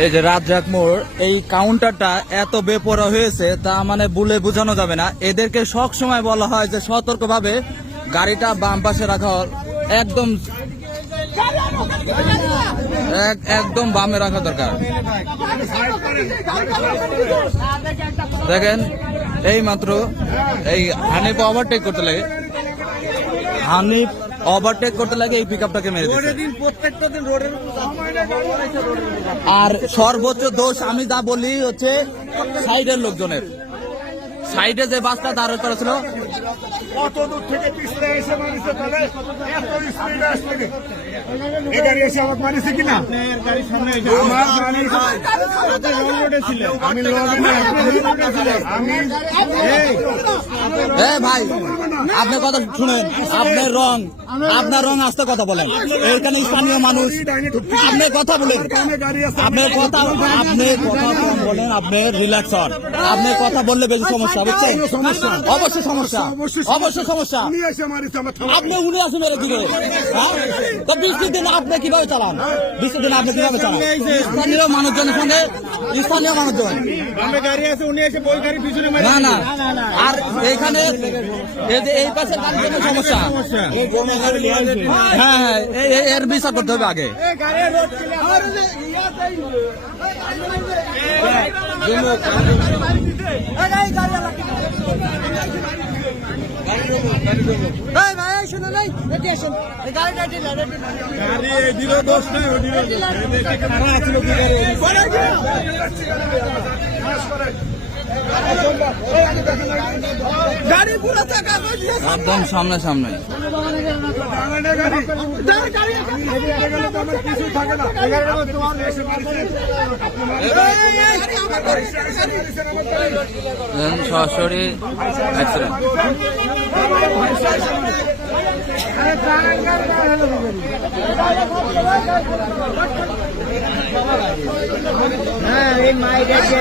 এই যে রাজ্জাক মোড়, এই কাউন্টারটা এত বেপরোয়া হয়েছে তা মানে বলে বোঝানো যাবে না। এদেরকে সব সময় বলা হয় যে সতর্কভাবে গাড়িটা বাম পাশে রাখা, একদম একদম বামে রাখা দরকার। দেখেন এই মাত্র এই হানিফ ওভারটেক করতে লাগে, হানিফ ওভারটেক করতে লাগে এই পিকআপটাকে মেরে দিয়েছে। আর সর্বোচ্চ দোষ আমি যা বলি হচ্ছে সাইডের লোকজনের। সাইডে যে বাসটা দাঁড় করা ছিল, কত দূর থেকে পিছলে এসে মারিছে, তাহলে এত স্পিড আসছে কি? এই গাড়ি এসে আমাকে মারিছে কিনা? গাড়ির সামনে আমার গাড়ি রং রোডে ছিল, আমি লগে না, আমি ভাই আপনার কথা শুনেন, আপনার রং আসতে কথা বলেন, এইখানে স্থানীয় মানুষ, আপনি কথা বলেন, আপনার কথা বলেন, আপনি রিল্যাক্স হন, আপনার কথা বললে বেশি সমস্যা, বুঝছেন? অবশ্যই সমস্যা, অবশ্যই সমস্যা। আপনি উনি আসে মেরে দিবে, তো 20 দিন আপনি কিভাবে চালান? 20 দিন আপনি কিভাবে চালান? স্থানীয় মানুষজনের সঙ্গে, স্থানীয় মানুষজন না না, আর এইখানে এই পাশে সমস্যা, হ্যাঁ এর বিচার করতে হবে আগে। একদম সামনে সামনে সরাসরি অ্যাক্সিডেন্ট। হ্যাঁ এই মাইক আছে।